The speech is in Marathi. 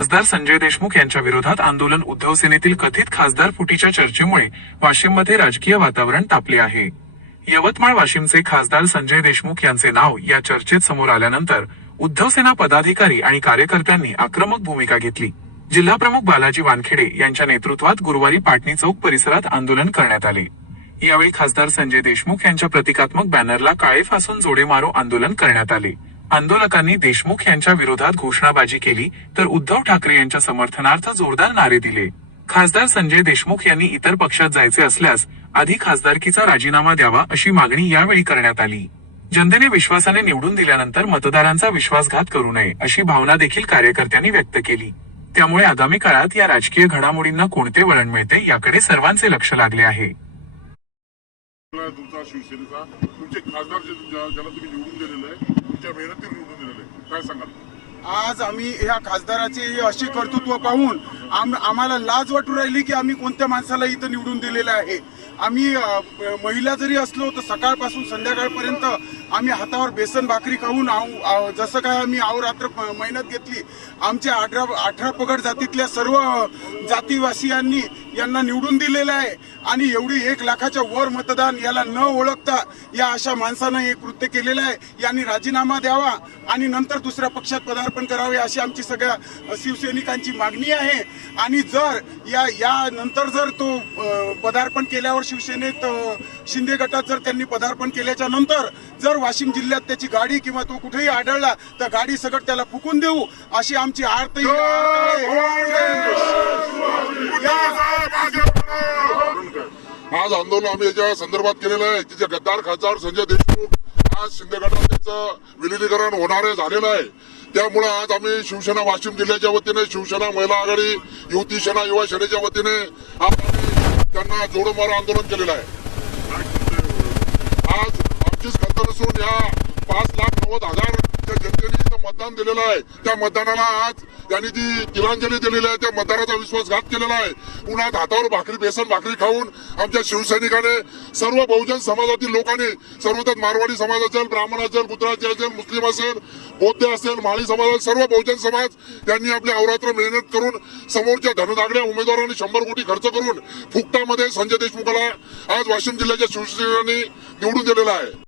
खासदार संजय देशमुख यांच्या विरोधात आंदोलन उद्धव सेनेतील कथित खासदार फुटीच्या चर्चेमुळे वाशिममध्ये राजकीय वातावरण तापले आहे. यवतमाळ वाशिमचे खासदार संजय देशमुख यांचे नाव या चर्चेत समोर आल्यानंतर उद्धव सेना पदाधिकारी आणि कार्यकर्त्यांनी आक्रमक भूमिका घेतली. जिल्हाप्रमुख बालाजी वानखेडे यांच्या नेतृत्वात गुरुवारी पाटणी चौक परिसरात आंदोलन करण्यात आले. यावेळी खासदार संजय देशमुख यांच्या प्रतिकात्मक बॅनरला काळे फासून जोडे मारो आंदोलन करण्यात आले. आंदोलकांनी देशमुख यांच्या विरोधात घोषणाबाजी केली तर उद्धव ठाकरे यांच्या समर्थनार्थ जोरदार नारे दिले. खासदार संजय देशमुख यांनी इतर पक्षात जायचे असल्यास आधी खासदारकीचा राजीनामा द्यावा अशी मागणी यावेळी करण्यात आली. जनतेने विश्वासाने निवडून दिल्यानंतर मतदारांचा विश्वासघात करू नये अशी भावना देखील कार्यकर्त्यांनी व्यक्त केली. त्यामुळे आगामी काळात या राजकीय घडामोडींना कोणते वळण मिळते याकडे सर्वांचे लक्ष लागले आहे. तुमचा शिवसेनेचा तुमचे खासदार ज्याला तुम्ही निवडून दिलेलं आहे, तुमच्या मेहनतीने निवडून दिलेलं आहे, काय सांगाल? आज आम्ही ह्या खासदाराचे असे कर्तृत्व पाहून आम्हाला लाज वाटू राहिली की आम्ही कोणत्या माणसाला इथं निवडून दिलेलं आहे. आम्ही महिला जरी असलो तर सकाळपासून संध्याकाळपर्यंत आम्ही हातावर बेसन भाकरी खाऊन जसं काय आम्ही अहोरात्र मेहनत घेतली. आमच्या 18 पगड जातीतल्या सर्व जातीवासियांनी यांना निवडून दिलेलं आहे आणि एवढी 1 लाखाच्या वर मतदान याला न ओळखता या अशा माणसानं हे कृत्य केलेलं आहे. यांनी राजीनामा द्यावा आणि नंतर दुसऱ्या पक्षात पदार्पण करावे अशी आमची सगळ्या शिवसैनिकांची मागणी आहे. आणि जर या नंतर जर तो पदार्पण केल्यावर शिवसेनेत शिंदे गटात जर त्यांनी पदार्पण केल्याच्या नंतर जर वाशिम जिल्ह्यात त्याची गाडी किंवा तो कुठेही आढळला तर गाडी सकट त्याला फुकून देऊ अशी आमची आर्त आज आंदोलन आम्ही याच्या संदर्भात केलेलं आहे. तिचे गद्दार खासदार संजय देशमुख आज शिंदे गटात त्याचं विलिनीकरण होणार झालेलं आहे. त्यामुळे आज आम्ही शिवसेना वाशिम जिल्ह्याच्या वतीने, शिवसेना महिला आघाडी, युवती सेना, युवा सेनेच्या वतीने आज आम्ही त्यांना जोडमारो आंदोलन केलेलं आहे. आज आमचीच खंत नसून या 5,90,000 जनतेने इथं मतदान दिलेलं आहे त्या मतदानाला आज त्यांनी जी तिलांजली दिलेली आहे त्या मतदाराचा विश्वासघात केलेला आहे. पुन्हा हातावर बेसन भाकरी खाऊन आमच्या शिवसैनिकाने, सर्व बहुजन समाजातील लोकांनी, सर्वतच मारवाडी समाज असेल, ब्राह्मण असेल, गुजराती असेल, मुस्लिम असेल, बौद्ध असेल, माळी समाज असेल, सर्व बहुजन समाज यांनी आपली अहोरात्र मेहनत करून समोरच्या धनदागड्या उमेदवारांनी 100 कोटी खर्च करून फुकटामध्ये संजय देशमुखाला आज वाशिम जिल्ह्याच्या शिवसेनेने निवडून दिलेला आहे.